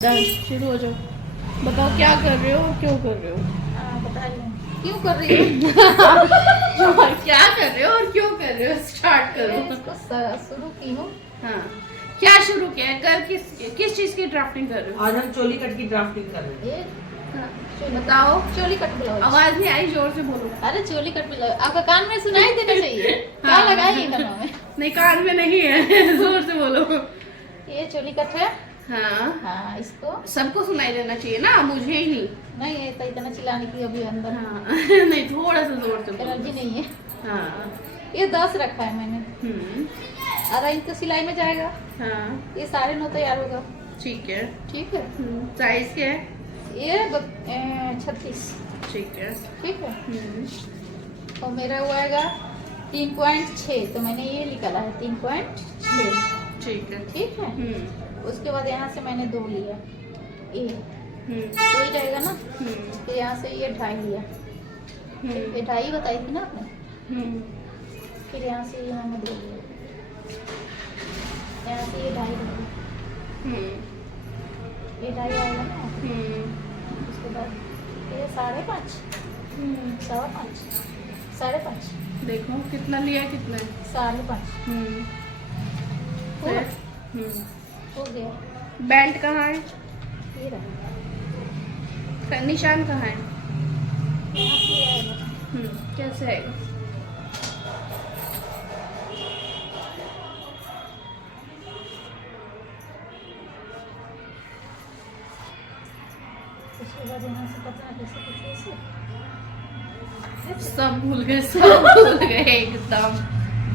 शुरू हो जाओ। बताओ क्या कर रहे हो और क्यों कर रहे हो? बता रही हूँ क्यों कर रही हूँ। क्या कर रहे हो और क्यों कर रहे हो? स्टार्ट करो। शुरू की हूँ। हाँ, क्या शुरू किया है? कर किस चीज की ड्राफ्टिंग कर रहे हो? आज हम चोली कट की ड्राफ्टिंग कर रहे हैं। बताओ। चोली कट ब्लाउज। आवाज नहीं आई, जोर से बोलो। अरे चोली कट ब्लाउज आपका कान में सुनाई देना चाहिए। क्या हाँ। लगाई कानों में? नहीं, कान में नहीं है। जोर से बोलो। ये चोली कट है। हाँ, हाँ, इसको सबको सुनाई देना चाहिए ना, मुझे ही नहीं। नहीं है तो इतना चिल्लाने की अभी अंदर हाँ। नहीं, थोड़ा सा जोर से बोलो। एनर्जी नहीं है। हाँ। ये 10 रखा है मैंने। आधा इंच तो सिलाई में जाएगा। हाँ, ये 9.5 तैयार होगा। ठीक है। ठीक है। साइज क्या है? ये 36। ठीक है। ठीक है। और मेरा हुआ है 3.6, तो मैंने ये निकाला है 3.6। ठीक है। ठीक है। उसके बाद यहाँ से मैंने 2 लिया, ये 2 ही रहेगा ना। फिर यहाँ से ये 2.5 लिया, ये 2.5 बताई थी ना आपने। फिर यहाँ से ये मैंने 2 लिया, यहाँ से ये 2.5 लिया, ये 2.5 आएगा ना। उसके बाद ये 5.5, 5.5, 5.5। देखो कितना लिया, कितना है? 5.5 फिर हो गया। बेल्ट कहाँ है? ये रहा, निशान कहाँ है? यहाँ से आएगा। कैसे आएगा? उसके बाद यहाँ से पता है कैसे कुछ ऐसे। सब भूल गए, सब भूल गए, एकदम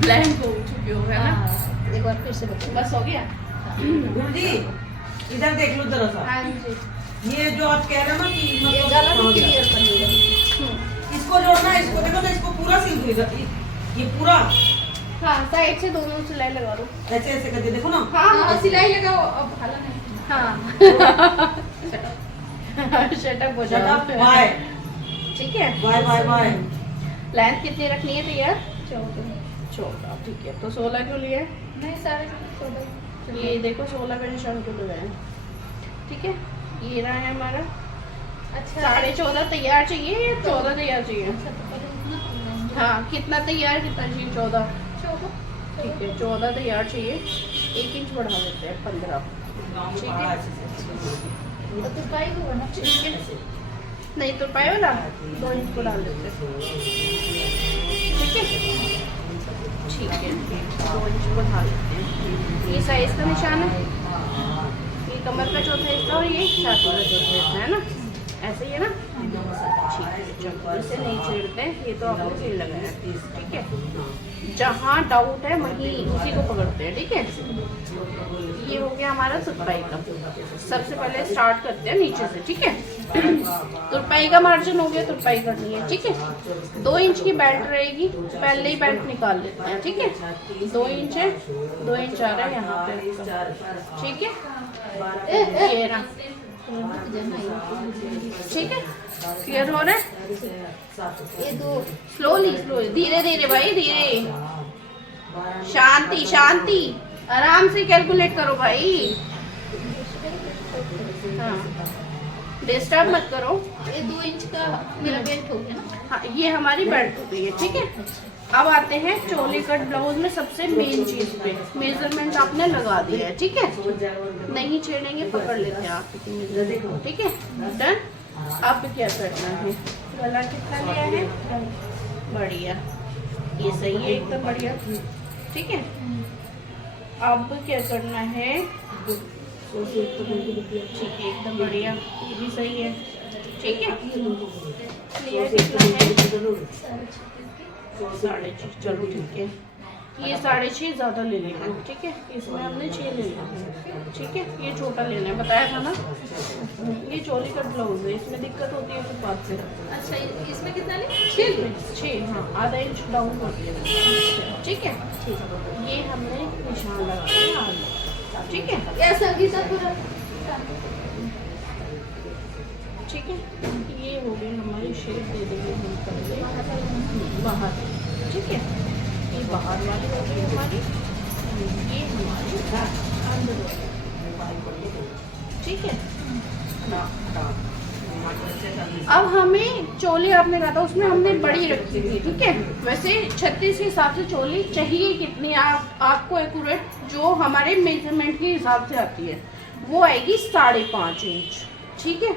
ब्लैंक हो चुके हो, है ना? हाँ, एक बार फिर से बता। बस हो गया। गुरुजी इधर देख लो जरा सा। हाँ जी। ये जो आप कह रहे हो ना कि ये मतलब गला हो भी गया। क्लियर बनेगा। इसको जोड़ना है, इसको देखो ना, इसको पूरा सिल देगा ये पूरा। हाँ, साइड से दोनों सिलाई लगा दो। ऐसे ऐसे करके देखो ना। हाँ, सिलाई लगाओ, अब हाला नहीं। हाँ। शटअप हो जाओ। शट अप, बाय ठीक है। Bye bye bye. लेंथ कितनी रखनी है तैयार? 14। ठीक है। तो 16 क्यों लिया? नहीं 14.5। ये देखो 16 का निशान क्यों लगाया? ठीक है। ये रहा है हमारा। अच्छा 14.5 तैयार चाहिए या 14 तैयार चाहिए? अच्छा, तो पहले उतना करना है। हाँ, कितना तैयार, कितना चाहिए? 14। 14। ठीक है, 14 तैयार चाहिए। 1 इंच बढ़ा देते हैं, 15। ठीक है। तो तुरपाई होगा ना। ठीक है। नहीं तो पाए वाला 2 इंच को डाल देते हैं। ठीक है। ठीक है, 2 इंच को डाल देते हैं। ये साइज का निशान है, ये कमर का चौथा हिस्सा और ये छाती का चौथा हिस्सा, है ना? ऐसे ही है ना? ठीक है, चलो इसे नहीं छेड़ते हैं, ये तो आपने सही लगाया। ठीक है। जहाँ डाउट है वहीं उसी को पकड़ते हैं। ठीक है। ये हो गया हमारा तुरपाई का। सबसे पहले स्टार्ट करते हैं नीचे से। ठीक है। तुरपाई का मार्जिन हो गया, तुरपाई करनी है। ठीक है। 2 इंच की बेल्ट रहेगी, पहले ही बेल्ट निकाल लेते हैं। ठीक है। 2 इंच है, 2 इंच आ रहा है यहाँ पे। ठीक है। ये रहा। ठीक है। क्लियर हो रहा है? ये 2 स्लोली स्लोली, धीरे धीरे भाई, धीरे। शांति शांति, आराम से कैलकुलेट करो भाई। हाँ, डिस्टर्ब मत करो। ये 2 इंच का मेरा बेल्ट हो गया ना। हाँ, ये हमारी बेल्ट हो गई है। ठीक है। अब आते हैं चोली कट ब्लाउज में सबसे मेन चीज पे। मेजरमेंट आपने लगा दिया है। ठीक है। नहीं छेड़ेंगे, पकड़ लेते हैं आप। ठीक है। डन। अब क्या करना है? गला कितना लिया है? बढ़िया, ये सही है, एकदम बढ़िया। ठीक है। अब क्या करना है? ठीक है, एकदम बढ़िया, ये भी सही है। ठीक है। क्लियर कितना है? 6.5। चलो ठीक है। ये 6.5 ज़्यादा ले लेना। ठीक है। इसमें हमने 6 ले लेना। ठीक है। ये छोटा लेना है, बताया था ना। ये चोली कट ब्लाउज है, इसमें दिक्कत होती है कुछ बात से। अच्छा, इसमें कितना ले? 6। हाँ, आधा इंच डाउन कर दिया। ठीक है। ये हमने निशान लगा दिया आगे। ठीक है। ऐसा घिसा पूरा। ठीक है। ये हो गई हमारी शेप, दे देंगे हम पहले बाहर। ठीक है। ये बाहर वाली हो गई हमारी, ये हमारी अंदर वाली। ठीक है। हटा, हटा। अब हमें चोली आपने कहा था उसमें हमने बड़ी रखी थी, ठीक है। वैसे 36 के हिसाब से चोली चाहिए कितनी आपको एक्यूरेट जो हमारे मेजरमेंट के हिसाब से आती है वो आएगी 5.5 इंच, ठीक है।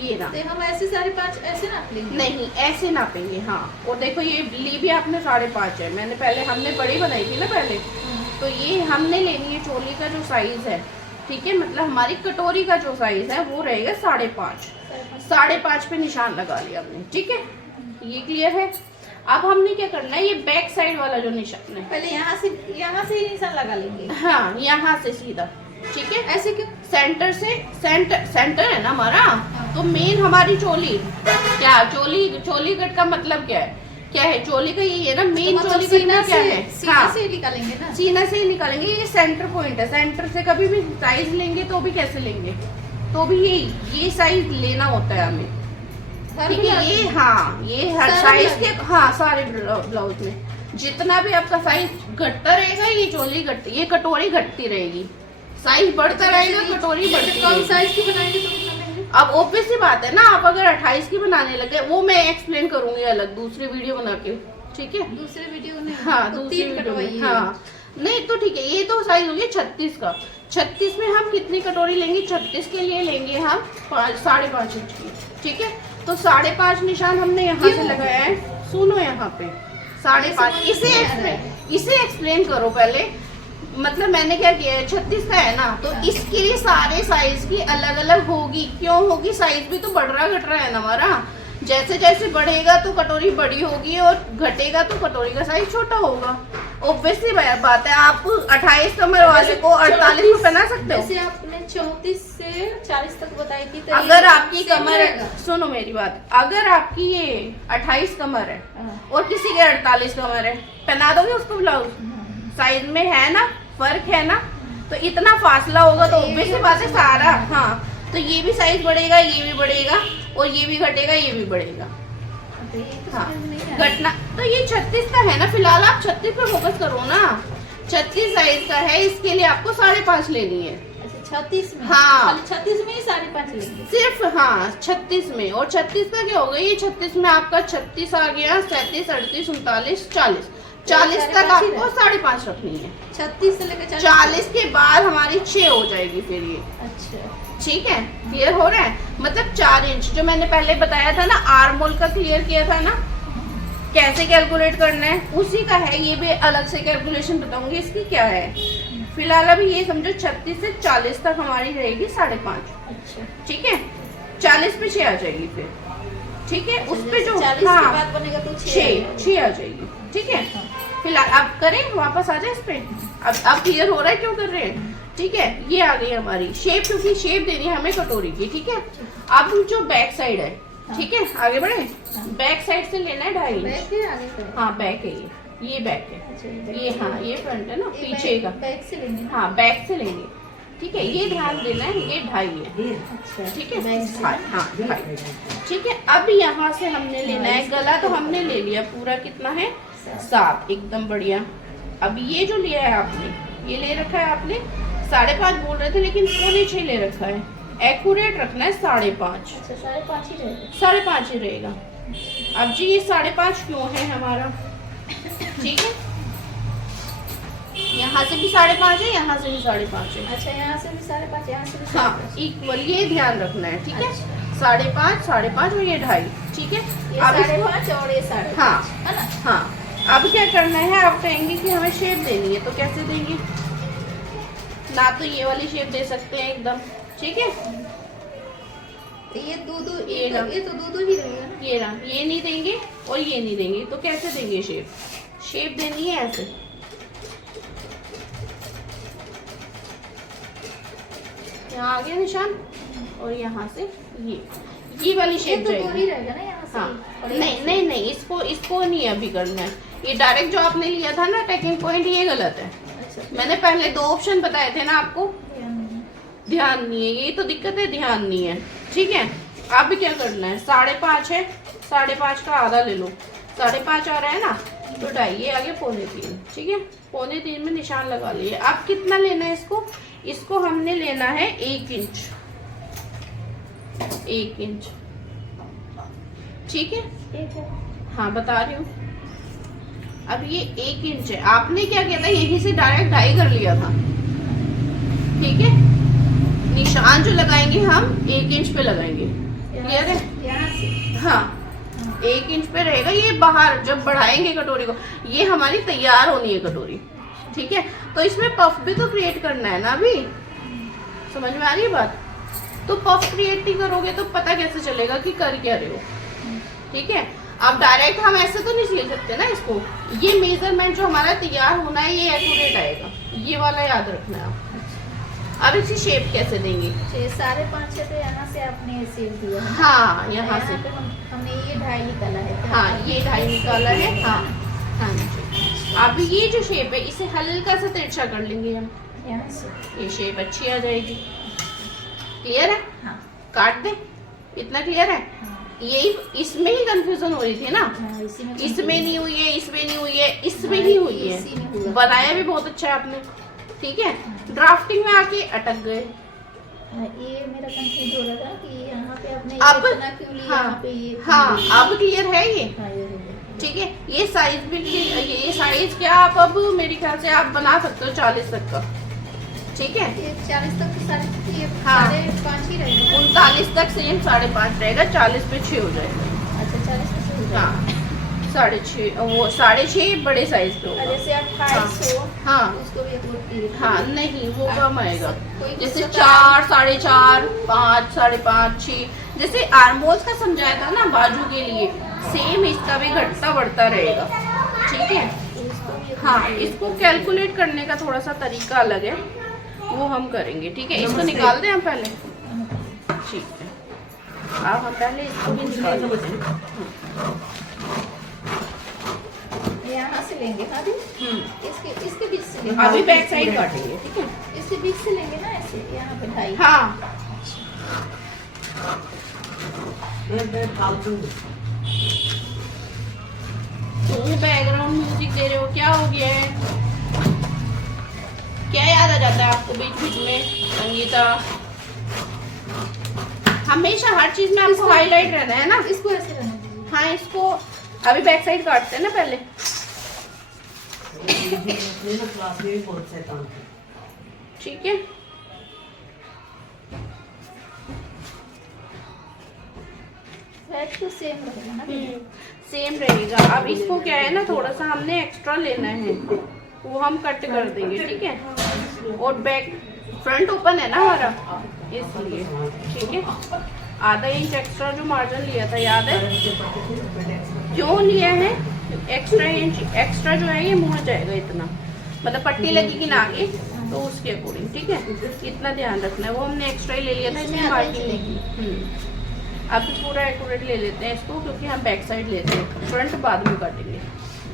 ये ना तो हम ऐसे 5.5 ऐसे नाप लेंगे? नहीं ऐसे नापेंगे, हाँ। और देखो ये ली भी आपने 5.5 है, मैंने पहले हमने बड़ी बनाई थी ना पहले, तो ये हमने लेनी है चोली का जो साइज है, ठीक है। मतलब हमारी कटोरी का जो साइज है वो रहेगा 5.5। 5.5 पे निशान लगा लिया हमने, ठीक है। ये क्लियर है। अब हमने क्या करना है, ये बैक साइड वाला जो निशान है पहले यहाँ से ही निशान लगा लेंगे। हाँ, यहाँ से सीधा, ठीक है। ऐसे क्यों? सेंटर से सेंटर है ना हमारा, तो मेन हमारी चोली क्या, चोली कट का मतलब क्या है चोली का, ये है ना मेन तो चोली मतलब कट का क्या है, सीना से ही निकालेंगे ना? सीना से ही निकालेंगे। ये सेंटर पॉइंट है, सेंटर से कभी भी साइज लेंगे तो भी कैसे लेंगे, तो भी ये साइज लेना होता है हमें, ठीक है। ये हाँ, ये हर साइज के, हाँ सारे ब्लाउज में जितना भी आपका साइज घटता रहेगा ये चोली घटती, ये कटोरी घटती रहेगी, साइज बढ़ता रहेगा कटोरी बढ़ती कम रहेगी। साइज की बनाएंगे तो कितना लेंगे? अब ऑब्वियस सी बात है ना, आप अगर 28 की बनाने लगे, वो मैं एक्सप्लेन करूंगी अलग दूसरी वीडियो बना के, ठीक है। दूसरे वीडियो में हाँ, तो दूसरी 3 वीडियो में, कटवाइए। हाँ नहीं तो ठीक है। ये तो साइज हो गया 36 का। 36 में हम कितनी कटोरी लेंगे, 36 के लिए लेंगे हम 5.5 इंच की, ठीक है। तो 5.5 निशान हमने यहाँ से लगाया है, सुनो यहाँ पे 5.5। इसे एक्सप्लेन करो पहले। मतलब मैंने क्या किया है, 36 का है ना, तो इसके लिए सारे साइज की अलग अलग होगी। क्यों होगी, साइज भी तो बढ़ रहा घट रहा है ना हमारा, जैसे जैसे बढ़ेगा तो कटोरी बड़ी होगी और घटेगा तो कटोरी का साइज छोटा होगा। ऑब्वियसली बात है, आप 28 कमर वाले को 48 में पहना सकते हो। जैसे आपने 34 से 40 तक बताई थी, तो अगर ये आपकी सेम कमर, रहेगा। सुनो मेरी बात, अगर आपकी ये 28 कमर है हाँ। और किसी के 48 कमर है, पहना दोगे उसको ब्लाउज? साइज में है ना फर्क, है ना, तो इतना फासला होगा तो ऑब्वियसली बात है सारा, हाँ। तो ये भी साइज बढ़ेगा, ये भी बढ़ेगा, और ये भी घटेगा, ये भी बढ़ेगा, तो ये तो हाँ। समझ नहीं आ रहा। घटना तो ये 36 का है ना, फिलहाल आप 36 पे फोकस करो ना। 36 साइज का है, इसके लिए आपको 5.5 लेनी है। अच्छा 36 में? हाँ। खाली 36 में ही 5.5 लेंगे? सिर्फ हाँ 36 में। और 36 का क्या होगा, ये 36 में आपका 36 आ गया, 37, 38, 39, 40। 40 तक आपको 5.5 रखनी है। 36 से लेकर 40 के बाद हमारी 6 हो जाएगी फिर ये, अच्छा ठीक है। क्लियर हो रहा है, मतलब 4 इंच जो मैंने पहले बताया था ना, आर्म होल का क्लियर किया था ना, कैसे कैलकुलेट करना है उसी का है। ये भी अलग से कैलकुलेशन बताऊंगी इसकी क्या है। फिलहाल अभी ये समझो 36 से 40 तक हमारी रहेगी 5.5, अच्छा। ठीक है। 40 पे 6 आ जाएगी फिर, ठीक है। उस पे जो 40 हाँ, के बाद बनेगा तो 6 आ जाएगी, ठीक है। फिलहाल आप करें, वापस आ जाए इस पे। अब क्लियर हो रहा है क्यों कर रहे हैं, ठीक है। ये आ गई हमारी शेप, क्योंकि शेप देनी है हमें कटोरी की, ठीक है। अब जो बैक साइड है, ठीक है, आगे बढ़े। बैक साइड से लेना है 2.5 बैक इंच। है आगे का? हाँ बैक है, ये बैक है, अच्छा ये हाँ ये फ्रंट है ना, ये पीछे का, बैक से लेंगे ना? हाँ बैक से लेंगे, ठीक है। ये ध्यान देना है, ये 2.5 है, अच्छा ठीक है। बैक से। हाँ 2.5, ठीक है। अब यहाँ से हमने लेना है गला, तो हमने ले लिया पूरा, कितना है 7, एकदम बढ़िया। अब ये जो लिया है आपने, ये ले रखा है आपने 5.5 बोल रहे थे, लेकिन 5.25 ले रखा है। एक्यूरेट रखना है 5.5, अच्छा 5.5 ही रहेगा? 5.5 ही रहेगा। अब जी ये 5.5 क्यों है हमारा, ठीक है। यहाँ से भी 5.5 है, यहाँ से भी 5.5 है, अच्छा यहाँ से भी 5.5, यहाँ से भी हाँ 5.5। इक्वल, ये ध्यान रखना है, ठीक है। अच्छा। 5.5, 5.5 और ये 2.5, ठीक है। ये अब इसको 5.5 और ये 5.5, हाँ। है ना? हाँ, अब क्या करना है, आप कहेंगे कि हमें शेप देनी है, तो कैसे देंगे ना, तो ये वाली शेप दे सकते हैं एकदम, ठीक है। तो ये दो ये ना। ये तो दो ही रहेगा ना? ये ना, ये नहीं देंगे और ये नहीं देंगे, तो कैसे देंगे शेप? शेप देनी है ऐसे, यहाँ आ गया निशान, और यहाँ से ये वाली ये शेप तो दो जाएगी। ही रहेगा ना यहाँ से? हाँ और यहाँ नहीं से? नहीं नहीं, इसको नहीं अभी करना है। ये डायरेक्ट जो आपने लिया था ना टेकिंग पॉइंट, ये गलत है। अच्छा मैंने पहले 2 ऑप्शन बताए थे ना आपको, यहाँ। ध्यान नहीं है, यही तो दिक्कत है, ध्यान नहीं है, ठीक है। अब क्या करना है, 5.5 है, 5.5 का आधा ले लो, 5.5 आ रहा है ना, तो 2.5, ये आगे 2.25, ठीक है। 2.25 में निशान लगा लिए। अब कितना लेना है इसको, इसको हमने लेना है 1 इंच, 1 इंच, ठीक है। ठीक है। हाँ बता रही हूँ। अब ये 1 इंच है, आपने क्या किया था, यहीं से डायरेक्ट डाई कर लिया था, ठीक है। निशान जो लगाएंगे हम 1 इंच पे लगाएंगे, क्लियर है। यहाँ से हाँ 1 इंच पे रहेगा, ये बाहर जब बढ़ाएंगे कटोरी को, ये हमारी तैयार होनी है कटोरी, ठीक है। तो इसमें पफ भी तो क्रिएट करना है ना, अभी समझ में आ रही है बात। तो पफ क्रिएट नहीं करोगे तो पता कैसे चलेगा कि कर क्या रहे हो, ठीक है। अब डायरेक्ट हम ऐसे तो नहीं सिल सकते ना इसको, ये मेजरमेंट जो हमारा तैयार होना है ये एक्यूरेट आएगा, ये वाला याद रखना है। अब इसी शेप कैसे देंगे, 5.5 तो यहाँ से आपने सेव दिया है। हाँ यहाँ से पे हमने ये ढाई निकाला है। हाँ ये ढाई निकाला है। हाँ हाँ जी। अब ये जो शेप है इसे हल्का सा तिरछा कर लेंगे हम, यहाँ से ये शेप अच्छी आ जाएगी, क्लियर है। हाँ काट दे, इतना क्लियर है। हाँ यही इसमें ही कंफ्यूजन हो रही थी ना, हाँ, इसी में इसमें नहीं हुई है, इसमें नहीं हुई है, इसमें ही हुई है। इसी में हुआ। बनाया भी बहुत अच्छा है आपने, ठीक है। ड्राफ्टिंग में आके अटक गए। हाँ, ये मेरा कंफ्यूज हो रहा था कि यहाँ पे आपने अब इतना क्यों लिया, हाँ, यहाँ पे ये हाँ अब क्लियर है ये, हाँ, ये हो गया। ठीक है। ये साइज भी ये साइज क्या आप अब मेरे ख्याल से आप बना सकते हो 40 तक का, ठीक है। ये 40 तक तो ये हाँ। 5.5 ही रहेगा। 39 तक सेम 5.5 रहेगा, 40 पे 6 हो जाएगा। अच्छा 40 पे से हो जाएगा। हाँ 6.5, वो 6.5 बड़े साइज पे और होगा। जैसे 28 हो हाँ उसको भी एक हाँ नहीं वो कम आएगा, कोई जैसे कुछ 4, 4.5, 5, 5.5, 6, जैसे आर्मोल्स का समझाया था ना बाजू के लिए, सेम इसका भी घटता बढ़ता रहेगा, ठीक है। हाँ इसको कैलकुलेट करने का थोड़ा सा तरीका अलग है, वो हम करेंगे, ठीक है। इसको निकाल दें हम पहले, ठीक है। अब हम पहले इसको भी निकाल देते हैं। यहाँ से लेंगे हाँ दी? इसके बीच से लेंगे। अभी बैक साइड काटेंगे, ठीक है। इसके बीच से लेंगे ना, ऐसे यहाँ पे ढाई। हाँ तुम बैकग्राउंड म्यूजिक दे रहे हो, क्या हो गया है, क्या याद आ जाता है आपको बीच बीच में संगीता? हमेशा हर चीज में आपको हाईलाइट रहना है ना। इसको ऐसे रहने दीजिए। हाँ इसको अभी बैक साइड काटते हैं ना पहले, ठीक है। बैक तो सेम रहेगा ना। सेम रहेगा। अब इसको क्या है ना, थोड़ा सा हमने एक्स्ट्रा लेना है, वो हम कट कर देंगे, ठीक है। और बैक फ्रंट ओपन है ना हमारा, इसलिए ठीक है। आधा इंच एक्स्ट्रा जो मार्जिन लिया था याद है, क्यों लिया है? एक्स्ट्रा इंच एक्स्ट्रा जो है ये मुड़ जाएगा इतना, मतलब पट्टी लगेगी ना आगे, तो उसके अकॉर्डिंग, ठीक है। इतना ध्यान रखना है, वो हमने एक्स्ट्रा ही ले लिया था, इसमें मार्जिन नहीं। अब पूरा एक्यूरेट ले लेते हैं इसको, क्योंकि हम बैक साइड लेते हैं, फ्रंट बाद में काटेंगे,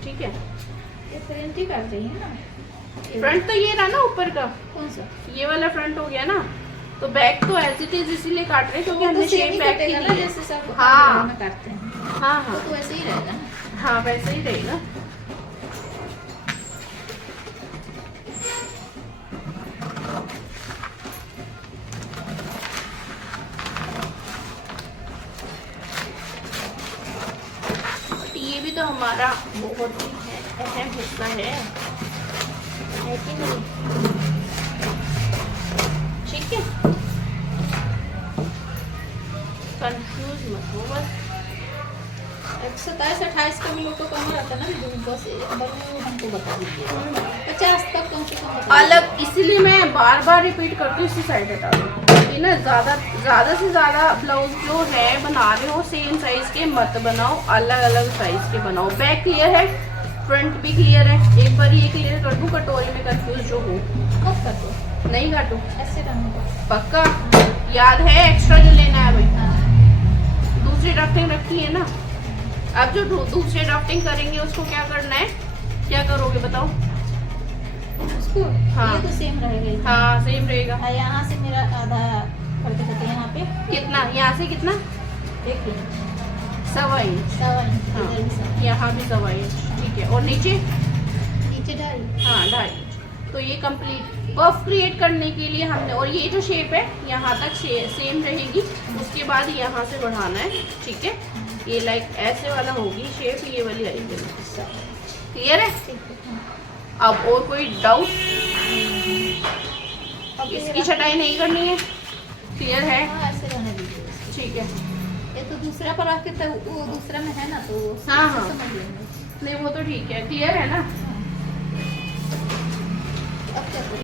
ठीक है। ये फ्रंट ही काट रही है ना। फ्रंट तो ये रहा ना ऊपर का, कौन सा? ये वाला फ्रंट हो गया ना, तो बैक तो एज इट इज इसीलिए काट रहे हैं क्योंकि हमने शेप बैक की ना, ली है। जैसे सब हाँ। में काटते हैं। हाँ हाँ तो ऐसे ही रहेगा ना। हाँ वैसे ही रहेगा। ये भी तो हमारा बहुत ही अहम हिस्सा है कि नहीं? ठीक है, कंफ्यूज मत हो बस। 27-28 का भी लोग को कम रहता है ना, बस हमको बता दीजिए। 50 तक कम से कम बता अलग इसलिए मैं बार बार रिपीट करती हूँ, इसी साइड हटा दूँ कि ना ज़्यादा से ज़्यादा ब्लाउज जो है बना रहे हो सेम साइज के मत बनाओ, अलग अलग साइज के बनाओ। बैक क्लियर है, फ्रंट भी क्लियर है। एक बार ये क्लियर कर दूँ, कटोरी में कंफ्यूज जो हो मत कर दो, नहीं काटू, ऐसे रहने दो। पक्का याद है एक्स्ट्रा जो लेना है भाई। दूसरी ड्राफ्टिंग रखी है ना, अब जो दूसरी ड्राफ्टिंग करेंगे उसको क्या करना है, क्या करोगे बताओ? उसको हाँ। ये तो सेम रहेगा। हाँ सेम रहेगा। हाँ, यहाँ से मेरा आधा करके देते हैं, यहाँ पे कितना, यहाँ से कितना? एक इंच, 1.25 इंच। 1.25 इंच, हाँ, इधर भी सवा। यहाँ भी 1.25 इंच, ठीक है। और नीचे? नीचे 2.5। हाँ 2.5 इंच। तो ये कंप्लीट पफ क्रिएट करने के लिए हमने, और ये जो शेप है यहाँ तक सेम रहेगी, उसके बाद यहाँ से बढ़ाना है, ठीक है। ये लाइक ऐसे वाला होगी शेप, ये वाली आएगी। क्लियर है? अब और कोई डाउट? अब ये इसकी छटाई नहीं करनी है, क्लियर है? हाँ, ऐसे रहने दीजिए इसको। ठीक है। ये तो दूसरा पर रख के तो वो दूसरा में है ना, तो हाँ, उससे हाँ। समझ लेंगे। नहीं वो तो ठीक है, क्लियर है ना? अब क्या करें?